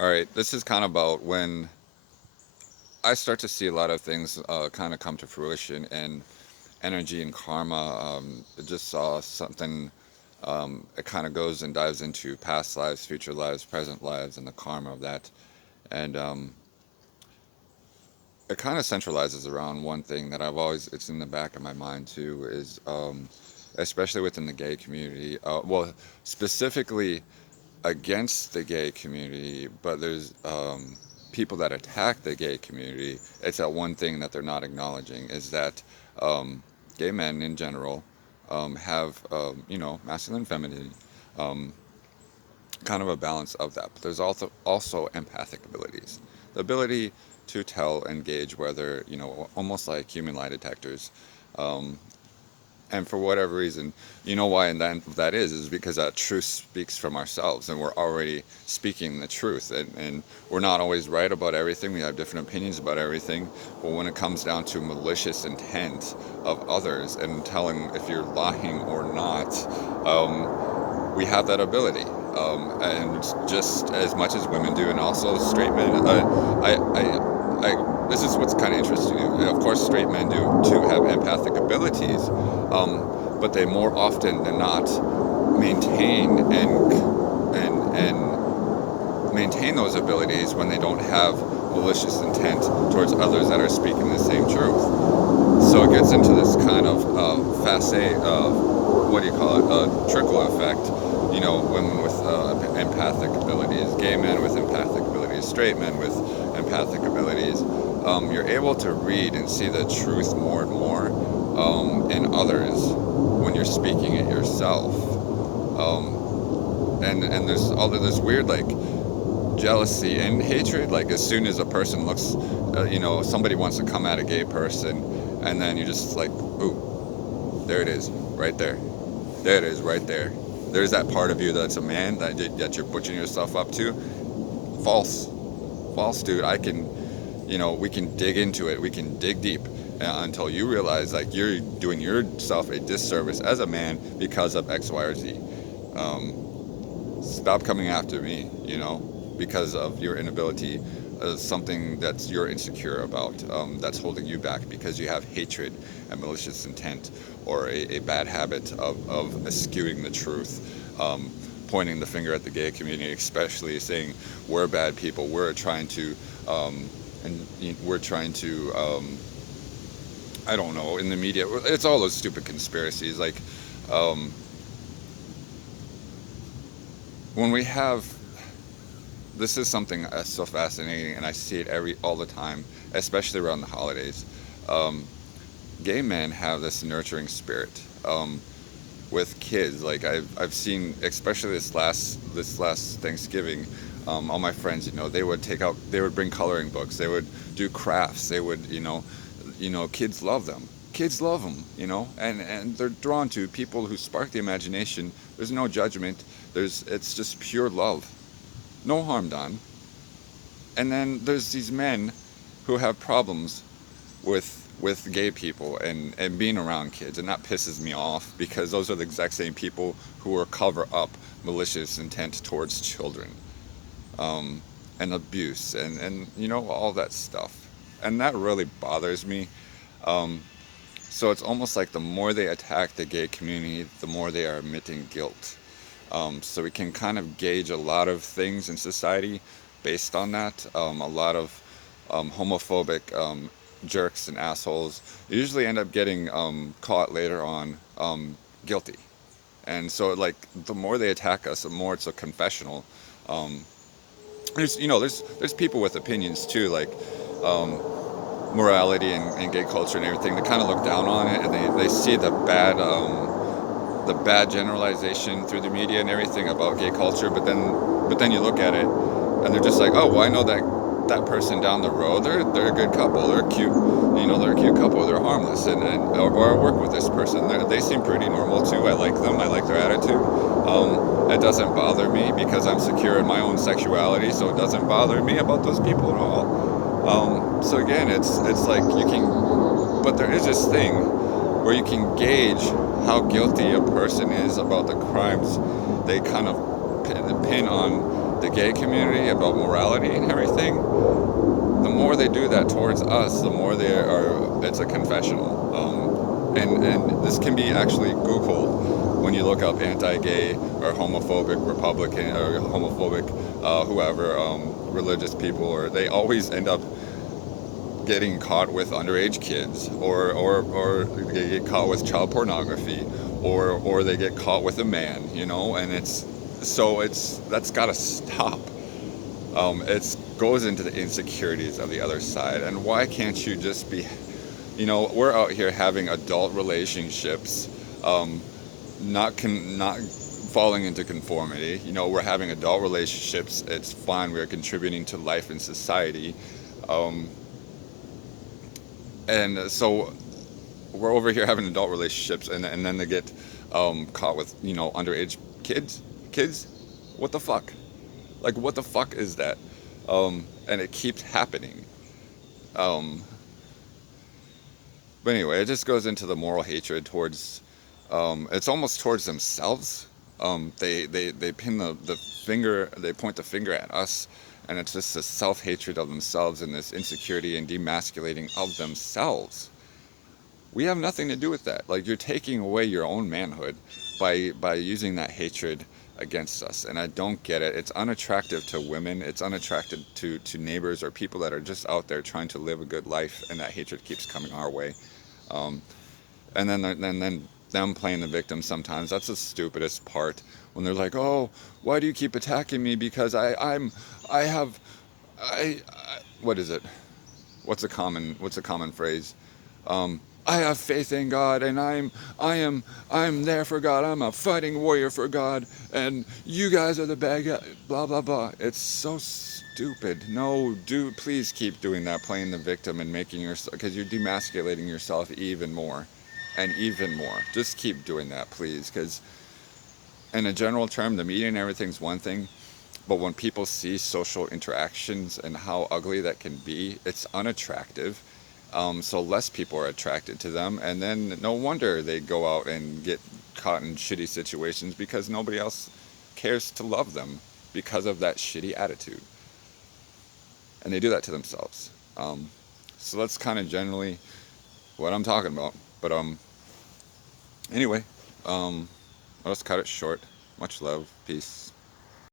All right, this is kind of about when I start to see a lot of things kind of come to fruition, and energy and karma. I just saw something. It kind of goes and dives into past lives, future lives, present lives, and the karma of that. And it kind of centralizes around one thing that I've always, it's in the back of my mind too, is especially within the gay community. Well, specifically against the gay community, but there's people that attack the gay community. It's that one thing that they're not acknowledging is that um, gay men in general have, masculine, feminine, um, kind of a balance of that. But there's also empathic abilities, the ability to tell and gauge whether, almost like human lie detectors. Um, and for whatever reason, you know why, and that is because that truth speaks from ourselves, and we're already speaking the truth, and we're not always right about everything. We have different opinions about everything, but when it comes down to malicious intent of others and telling if you're lying or not, we have that ability. And just as much as women do, and also straight men. This is what's kind of interesting. Of course, straight men do too have empathic abilities, but they more often than not maintain and maintain those abilities when they don't have malicious intent towards others that are speaking the same truth. So it gets into this kind of facet of, what do you call it, trickle effect. Women with empathic abilities, gay men with empathic abilities, straight men with empathic abilities. You're able to read and see the truth more and more in others when you're speaking it yourself. And there's all of this weird, like, jealousy and hatred. Like, as soon as a person looks, somebody wants to come at a gay person, and then you're just like, ooh, there it is, right there. There it is, right there. There's that part of you that's a man that you're butchering yourself up to. False. False, dude. We can dig into it. We can dig deep until you realize, like, you're doing yourself a disservice as a man because of X, Y, or Z. Stop coming after me, because of your inability, something that you're insecure about, that's holding you back because you have hatred and malicious intent, or a bad habit of eschewing the truth, pointing the finger at the gay community, especially saying we're bad people, we're trying to, I don't know, in the media, it's all those stupid conspiracies. Like, um, when we have this is something that's so fascinating, and I see it all the time, especially around the holidays. Um, Gay men have this nurturing spirit with kids. Like, I've seen, especially this last Thanksgiving, all my friends, they would bring coloring books, they would do crafts, they would, kids love them. Kids love them, and they're drawn to people who spark the imagination. There's no judgment. It's just pure love, no harm done. And then there's these men who have problems with gay people and being around kids, and that pisses me off because those are the exact same people who will cover up malicious intent towards children, um, and abuse, and all that stuff, and that really bothers me. um, so it's almost like the more they attack the gay community, the more they are admitting guilt. So we can kind of gauge a lot of things in society based on that. A lot of homophobic jerks and assholes usually end up getting caught later on guilty. And so, like, the more they attack us, the more it's a confessional. Um, there's people with opinions too, like um, morality and gay culture and everything. They kind of look down on it, and they see the bad generalization through the media and everything about gay culture, but then you look at it and they're just like, oh, well, I know that person down the road, they're a good couple, they're cute, they're a cute couple, they're harmless, or I work with this person, they seem pretty normal too, I like them, I like their attitude. It doesn't bother me because I'm secure in my own sexuality, so it doesn't bother me about those people at all. So again, it's like you can, but there is this thing where you can gauge how guilty a person is about the crimes they kind of pin on the gay community, about morality and everything, the more they do that towards us, the more they are. It's a confessional. And this can be actually Googled when you look up anti-gay or homophobic Republican or homophobic whoever religious people, or they always end up getting caught with underage kids, or they get caught with child pornography, or they get caught with a man, you know, and it's that's got to stop. It goes into the insecurities of the other side, and why can't you just be, you know, we're out here having adult relationships, um, not falling into conformity. You know, we're having adult relationships. It's fine. We're contributing to life in society. Um, and so we're over here having adult relationships, and then they get caught with, you know, underage kids. What the fuck? Like, what the fuck is that? And it keeps happening. Um, but anyway, it just goes into the moral hatred towards. It's almost towards themselves. They pin the finger. They point the finger at us, and it's just a self hatred of themselves and this insecurity and demasculating of themselves. We have nothing to do with that. Like, you're taking away your own manhood by using that hatred against us, and I don't get it. It's unattractive to women. It's unattractive to neighbors or people that are just out there trying to live a good life, and that hatred keeps coming our way. Um, and then them playing the victim sometimes. That's the stupidest part when they're like, "Oh, why do you keep attacking me? Because I have I what is it? What's a common phrase? I have faith in God, and I'm there for God. I'm a fighting warrior for God, and you guys are the bad guy. Blah blah blah. It's so stupid. No, do please keep doing that, playing the victim and making yourself, because you're demasculating yourself even more, and even more. Just keep doing that, please, because in a general term, the media and everything's one thing, but when people see social interactions and how ugly that can be, it's unattractive. So less people are attracted to them, and then no wonder they go out and get caught in shitty situations because nobody else cares to love them because of that shitty attitude, and they do that to themselves. So that's kind of generally what I'm talking about. But anyway, let's cut it short. Much love, peace.